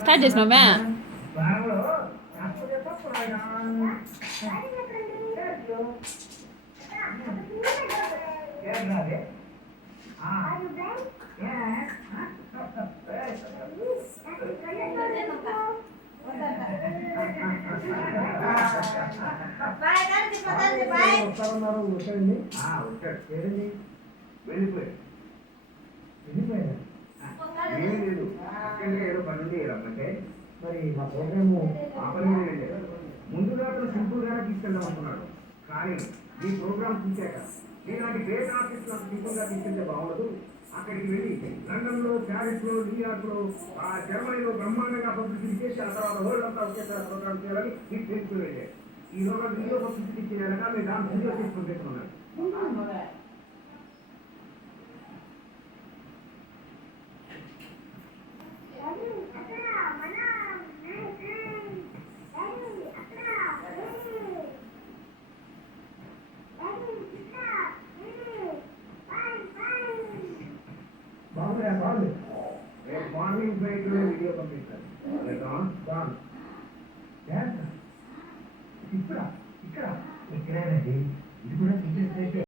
Start చేసినావా? లేదు ఏదో పని ఉంది రమ్మంటే మరి మా ప్రోగ్రాము ఆ పని ముందుగా సింపుల్ గానే తీసుకెళ్దాం అనుకున్నాడు. కానీ ఈ ప్రోగ్రామ్ చూశాక ఇలాంటి గ్రేట్ ఆర్టిస్టులకు సింపుల్ గా తీసుకెళ్తే బాగుండదు. అక్కడికి వెళ్ళి లండన్ లో, ప్యారిస్ లో, న్యూయార్క్ లో, ఆ జర్మనీలో బ్రహ్మాండంగా పబ్లిసిటీ చేసి ఆ తర్వాత వరల్డ్ అంతా ఒకేసారి ప్రోగ్రామ్ చేయాలని మీకు తెలుసుకుని వెళ్ళారు. ఈ రోజు వీడియో పబ్లిసిటీ చేయాలన్నా మీరు దాని వీడియో తీసుకుని పెట్టుకున్నారు. మార్నింగ్ ఫ్లైట్ లో వీడియో పంపిస్తారు. ఇక్కడ ఇక్కడ ఇక్కడేనండి. ఇది కూడా